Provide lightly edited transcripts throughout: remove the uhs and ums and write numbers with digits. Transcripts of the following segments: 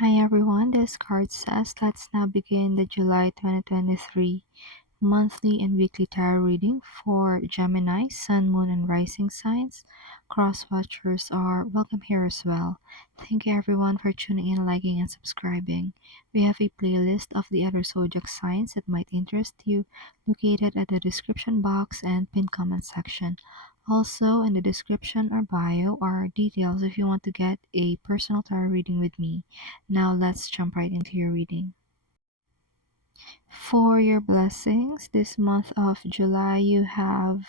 Hi everyone, this card says let's now begin the July 2023 monthly and weekly tarot reading for Gemini, Sun, Moon, and Rising signs. Cross watchers are welcome here as well. Thank you everyone for tuning in, liking, and subscribing. We have a playlist of the other zodiac signs that might interest you located at the description box and pinned comment section. Also, in the description or bio are details if you want to get a personal tarot reading with me. Now let's jump right into your reading. For your blessings this month of July, you have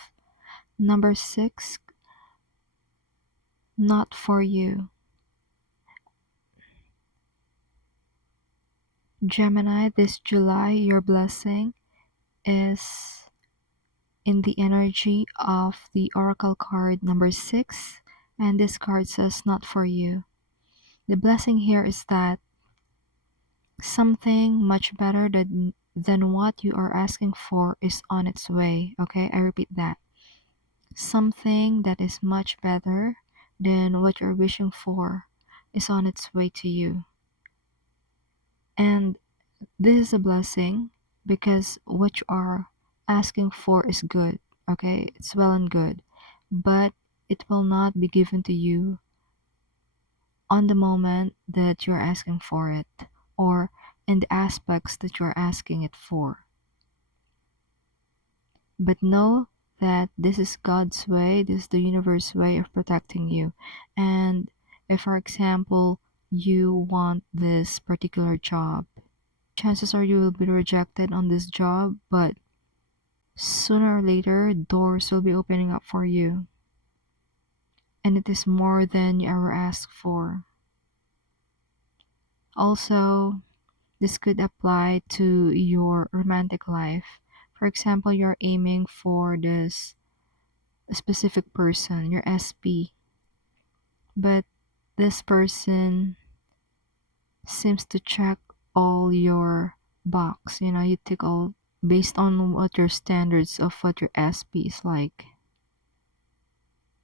number 6, not for you. Gemini, this July, your blessing is in the energy of the Oracle card number 6, and this card says not for you. The blessing here is that something much better than what you are asking for is on its way. Okay, I repeat that. Something that is much better than what you're wishing for is on its way to you. And this is a blessing because what you are asking for is good. Okay, it's well and good, but it will not be given to you on the moment that you're asking for it or in the aspects that you're asking it for. But know that this is God's way, this is the universe's way of protecting you. And if, for example, you want this particular job, chances are you will be rejected on this job, but sooner or later, doors will be opening up for you. And it is more than you ever asked for. Also, this could apply to your romantic life. For example, you're aiming for this specific person, your SP, but this person seems to check all your box. You tick all based on what your standards of what your SP is like.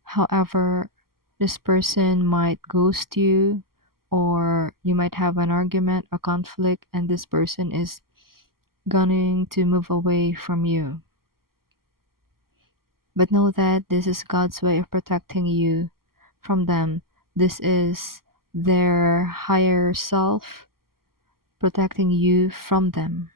However, this person might ghost you, or you might have an argument, a conflict, and this person is going to move away from you. But know that this is God's way of protecting you from them. This is their higher self protecting you from them.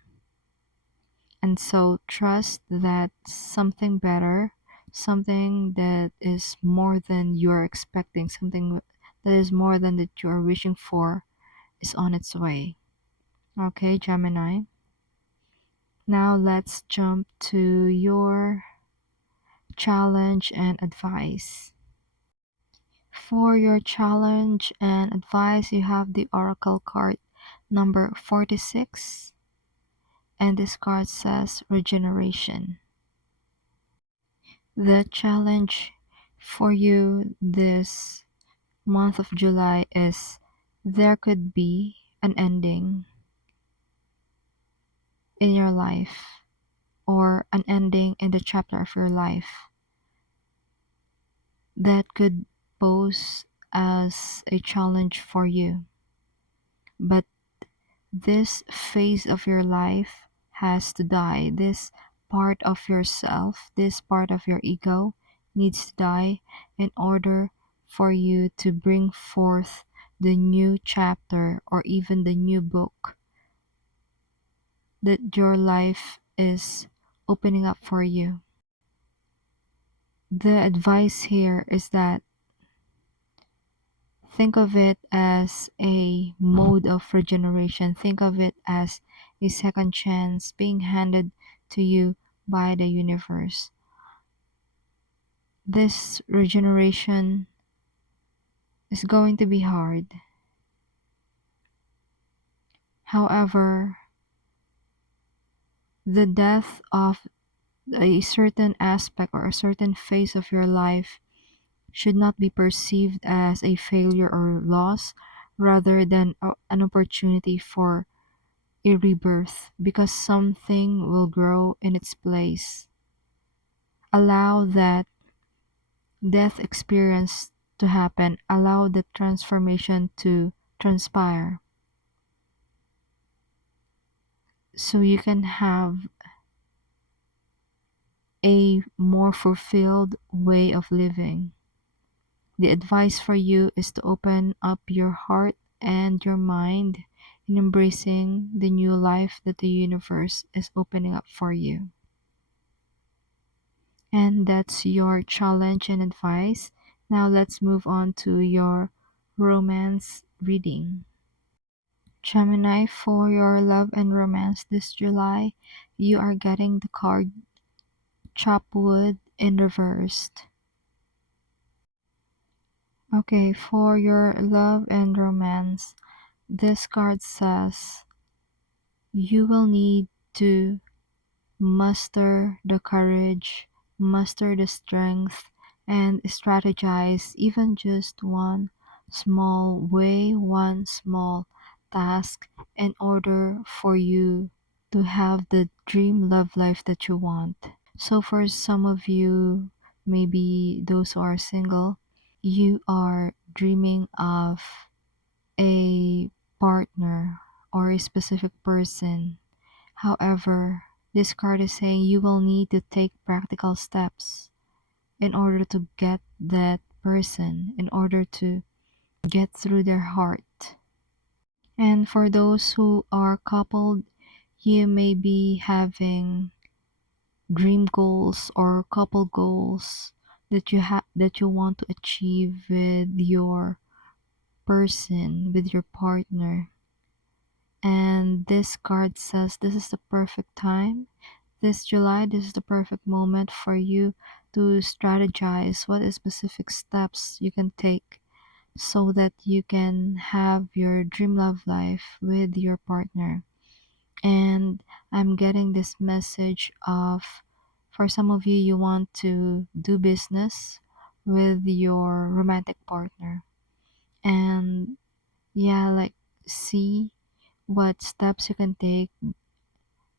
And so trust that something better, something that is more than you're expecting, something that is more than that you are wishing for is on its way. Okay, Gemini. Now let's jump to your challenge and advice. For your challenge and advice, you have the Oracle card number 46, and this card says regeneration. The challenge for you this month of July is there could be an ending in your life or an ending in the chapter of your life that could pose as a challenge for you. But this phase of your life has to die. This part of yourself, this part of your ego needs to die in order for you to bring forth the new chapter or even the new book that your life is opening up for you. The advice here is that think of it as a mode of regeneration. Think of it as a second chance being handed to you by the universe. This regeneration is going to be hard. However, the death of a certain aspect or a certain phase of your life should not be perceived as a failure or loss rather than an opportunity for a rebirth, because something will grow in its place. Allow that death experience to happen, allow the transformation to transpire. so you can have a more fulfilled way of living. The advice for you is to open up your heart and your mind in embracing the new life that the universe is opening up for you. And that's your challenge and advice. Now let's move on to your romance reading. Gemini, for your love and romance this July, you are getting the card Chopwood in reversed. Okay, for your love and romance, this card says you will need to muster the courage, muster the strength, and strategize even just one small way, one small task in order for you to have the dream love life that you want. So, for some of you, maybe those who are single, you are dreaming of a partner or a specific person. However, this card is saying you will need to take practical steps in order to get that person, in order to get through their heart. And for those who are coupled, you may be having dream goals or couple goals that you want to achieve with your person, with your partner. And this card says this is the perfect time. This July, this is the perfect moment for you to strategize what is specific steps you can take so that you can have your dream love life with your partner. And I'm getting this message of, for some of you, you want to do business with your romantic partner. And yeah, like, see what steps you can take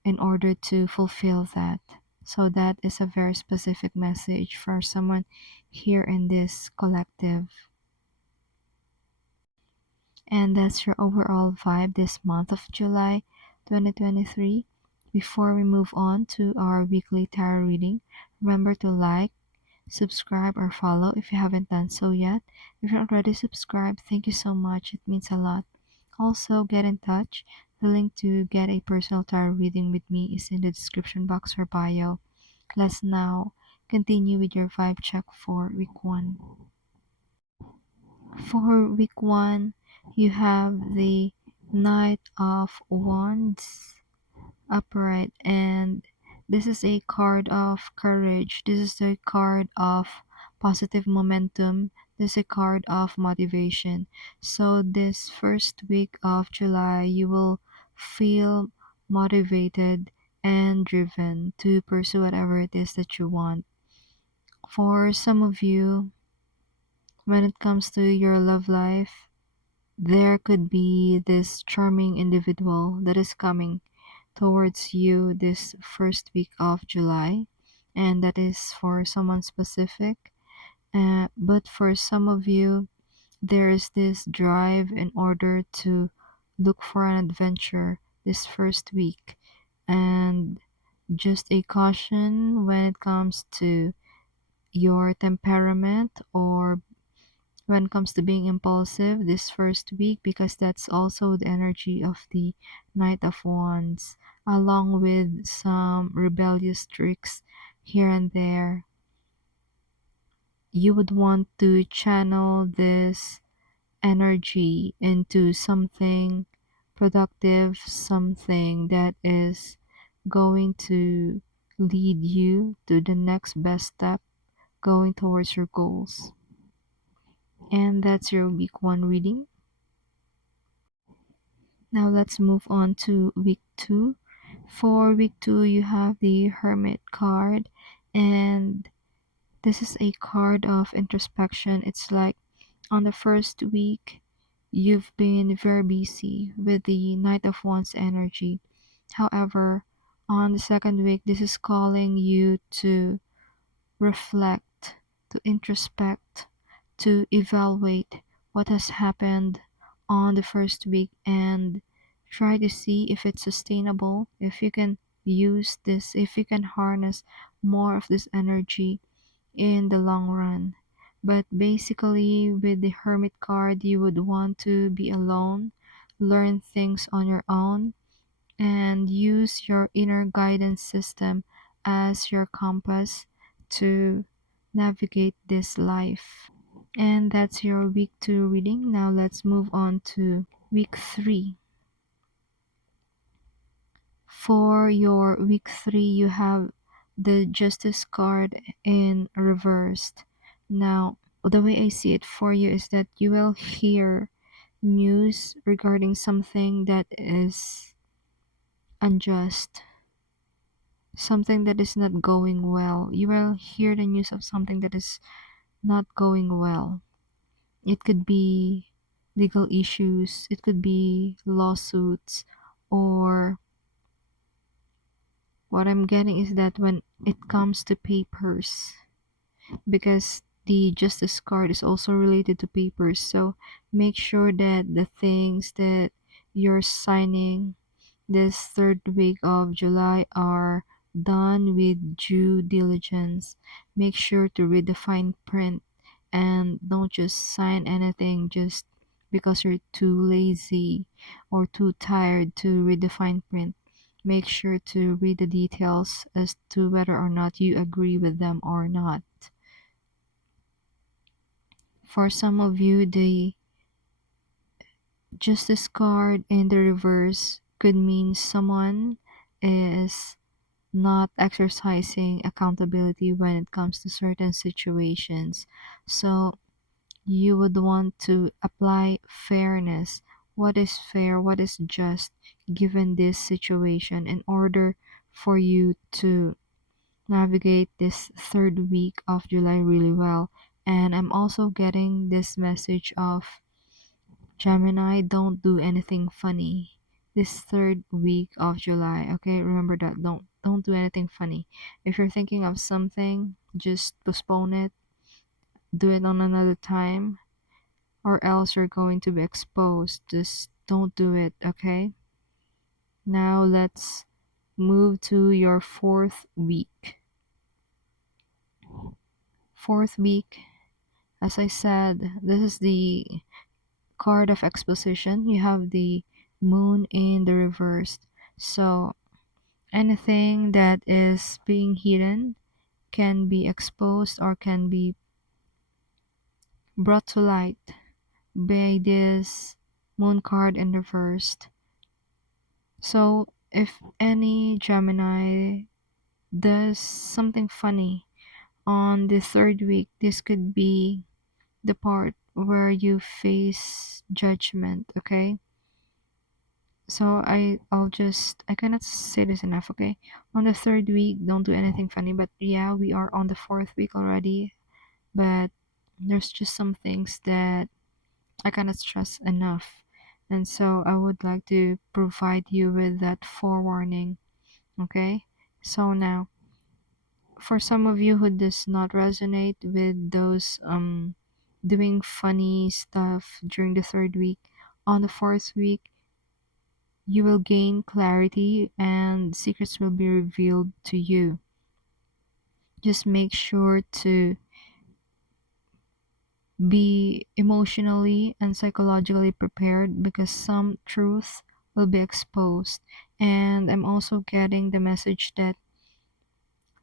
in order to fulfill that. So that is a very specific message for someone here in this collective. And that's your overall vibe this month of July 2023. Before we move on to our weekly tarot reading, remember to like, subscribe, or follow if you haven't done so yet. If you're already subscribed, thank you so much. It means a lot. Also, get in touch. The link to get a personal tarot reading with me is in the description box or bio. Let's now continue with your vibe check for week 1. For week 1, you have the Knight of Wands upright, and this is a card of courage. This is a card of positive momentum. This is a card of motivation. So this first week of July, you will feel motivated and driven to pursue whatever it is that you want. For some of you, when it comes to your love life, there could be this charming individual that is coming towards you this first week of July, and that is for someone specific. But for some of you, there is this drive in order to look for an adventure this first week, and just a caution when it comes to your temperament or when it comes to being impulsive this first week, because that's also the energy of the Knight of Wands, along with some rebellious tricks here and there. You would want to channel this energy into something productive, something that is going to lead you to the next best step going towards your goals. And that's your week 1 reading. Now let's move on to week 2. For week 2, you have the Hermit card, and this is a card of introspection. It's like on the first week, you've been very busy with the Knight of Wands energy. However, on the second week, this is calling you to reflect, to introspect, to evaluate what has happened on the first week, and Try to see if it's sustainable, if you can use this, if you can harness more of this energy in the long run. But basically, with the Hermit card, you would want to be alone, learn things on your own, and use your inner guidance system as your compass to navigate this life. And that's your week 2 reading. Now let's move on to week 3. For your week 3, you have the Justice card in reversed. Now, the way I see it for you is that you will hear news regarding something that is unjust, something that is not going well. You will hear the news of something that is not going well. It could be legal issues, it could be lawsuits, or what I'm getting is that when it comes to papers, because the justice card is also related to papers, so make sure that the things that you're signing this third week of July are done with due diligence. Make sure to read the fine print and don't just sign anything just because you're too lazy or too tired to read the fine print. Make sure to read the details as to whether or not you agree with them or not. For some of you, the Justice card in the reverse could mean someone is not exercising accountability when it comes to certain situations. So you would want to apply fairness. What is fair? What is just given this situation in order for you to navigate this third week of July really well? And I'm also getting this message of Gemini, don't do anything funny this third week of July. Okay, remember that. Don't do anything funny. If you're thinking of something, just postpone it. Do it on another time, or else you're going to be exposed. Just don't do it. Okay. Now let's move to your fourth week. Fourth week, as I said, this is the card of exposition. You have the moon in the reverse. So anything that is being hidden can be exposed or can be brought to light by this moon card in reverse. So if any Gemini does something funny on the third week, this could be the part where you face judgment, okay? So I cannot say this enough, okay? On the third week, don't do anything funny. But yeah, we are on the fourth week already. But there's just some things that I cannot stress enough. And so I would like to provide you with that forewarning, okay? So now, for some of you who does not resonate with those doing funny stuff during the third week, on the fourth week, you will gain clarity and secrets will be revealed to you. Just make sure to be emotionally and psychologically prepared because some truth will be exposed. And I'm also getting the message that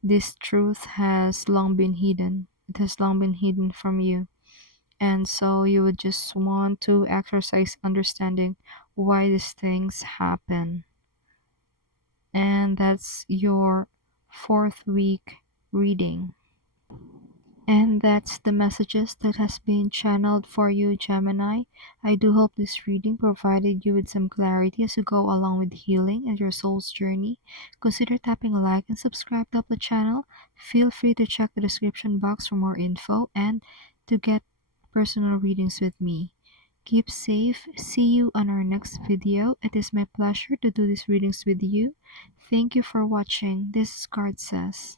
this truth has long been hidden. It has long been hidden from you. And so you would just want to exercise understanding why these things happen. And that's your fourth week reading. And that's the messages that has been channeled for you, Gemini. I do hope this reading provided you with some clarity as you go along with healing and your soul's journey. Consider tapping like and subscribe to the channel. Feel free to check the description box for more info and to get personal readings with me. Keep safe. See you on our next video. It is my pleasure to do these readings with you. Thank you for watching. This is CardSays.